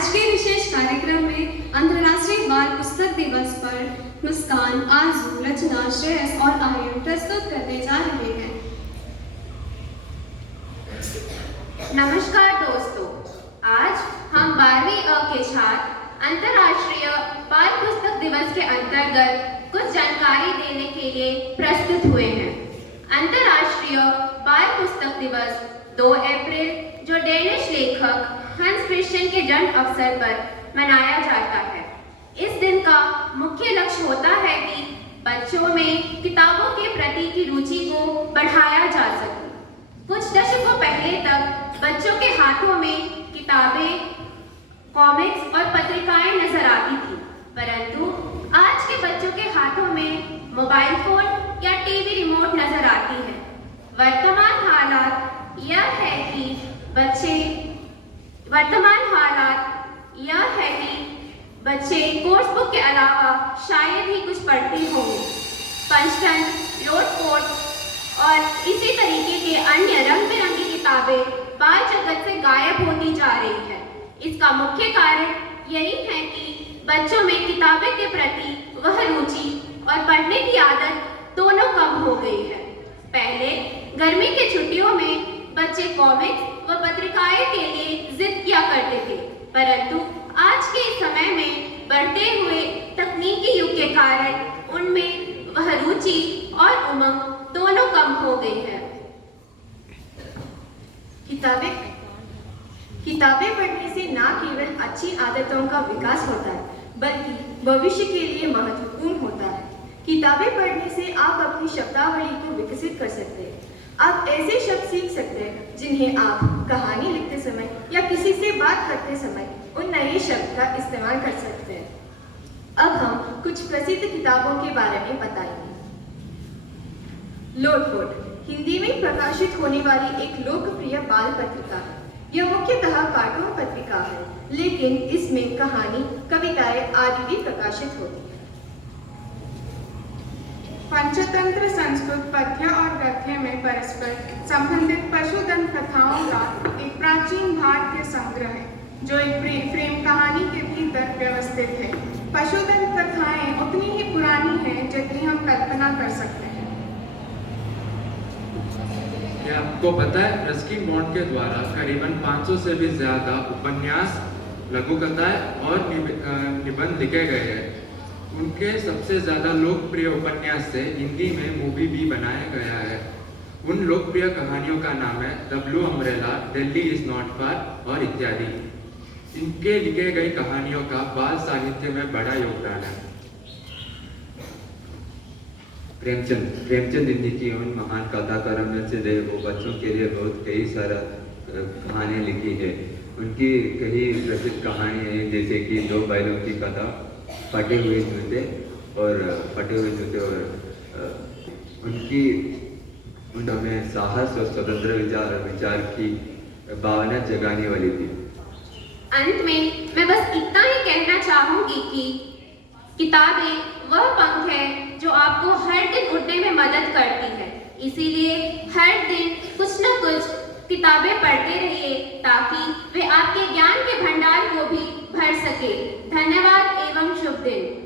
आज के विशेष कार्यक्रम में अंतर्राष्ट्रीय बाल पुस्तक दिवस पर मुस्कान, आरजू, रचना, श्रेयस और आर्यन प्रस्तुत करने जा रहे हैं। नमस्कार दोस्तों, आज हम 12वीं अ के छात्र अंतर्राष्ट्रीय बाल पुस्तक दिवस के अंतर्गत कुछ जानकारी देने के लिए प्रस्तुत हुए हैं। अंतर्राष्ट्रीय बाल पुस्तक दिवस 2 अप्रैल जो डेनिश लेखक हंस क्रिश्चियन के जन्म अवसर पर मनाया जाता है। इस दिन का मुख्य लक्ष्य होता है कि बच्चों में किताबों के प्रति की रुचि को बढ़ाया जा सके। कुछ दशकों पहले तक बच्चों के हाथों में किताबें, कॉमिक्स और पत्रिकाएं नजर आती थी, परंतु आज के बच्चों के हाथों में मोबाइल फोन या टीवी रिमोट नजर आती है। वर्तमान हालात यह है कि बच्चे कोर्स बुक के अलावा शायद ही कुछ पढ़ते होंगे। पंचतंत्र, लोटपोट और इसी तरीके के अन्य रंग बिरंगी किताबें बाल जगत से गायब होती जा रही है। इसका मुख्य कारण यही है कि बच्चों में किताबें के प्रति वह रुचि और पढ़ने की आदत दोनों कम हो गई है। पहले गर्मी की छुट्टियों में बच्चे कॉमिक्स व पत्रिकाएं के लिए जिद किया करते थे, परंतु आज के समय में बढ़ते हुए तकनीकी युग के कारण उनमें वह रुचि और उमंग दोनों कम हो गई है। किताबें पढ़ने से न केवल अच्छी आदतों का विकास होता है, बल्कि भविष्य के लिए महत्वपूर्ण होता है। किताबें पढ़ने से आप अपनी शब्दावली को विकसित कर सकते हैं। आप ऐसे शब्द सीख सकते हैं जिन्हें आप कहानी लिखते समय या किसी से बात करते समय उन नए शब्द का इस्तेमाल कर सकते हैं। अब हम कुछ प्रसिद्ध किताबों के बारे में बताएंगे। लोटपोट हिंदी में प्रकाशित होने वाली एक लोकप्रिय बाल पत्रिका है। यह मुख्यतः कार्टून पत्रिका है, लेकिन इसमें कहानी, कविताएं आदि भी प्रकाशित होती है। पंचतंत्र संस्कृत पद्य और गद्य में परस्पर संबंधित पशुधन कथाओं का एक प्राचीन भारतीय संग्रह है, जो एक फ्रेम कहानी के भीतर व्यवस्थित है। पशुधन कथाएं उतनी ही पुरानी हैं जितनी हम कल्पना कर सकते हैं। क्या आपको पता है, रस्किन बॉन्ड के द्वारा करीबन 500 से भी ज्यादा उपन्यास, लघुकथाएं और निबंध लिखे गए हैं। उनके सबसे ज्यादा लोकप्रिय उपन्यास से हिंदी में मूवी भी बनाया गया है। उन लोकप्रिय कहानियों का नाम है the blue umbrella, Delhi is not far और इत्यादि। इनके लिखे गई कहानियों का बाल साहित्य में बड़ा योगदान है। प्रेमचंद हिंदी की उन महान कथाकारों में से थे। वो बच्चों के लिए बहुत कई सारा कहानियाँ लिखी है। उनकी कई प्रसिद्ध कहानियाँ हैं, जैसे कि 2 बैलों की कथा, फटे हुए जूते और उनमें साहस और स्वतंत्र विचार की भावना जगाने वाली थी। अंत में मैं बस इतना ही कहना चाहूंगी कि किताबें वह पंख है जो आपको हर दिन उठने में मदद करती है। इसीलिए हर दिन कुछ न कुछ किताबें पढ़ते रहिए, ताकि वे आपके ज्ञान के भंडार को भी भर सके। धन्यवाद एवं शुभ दिन।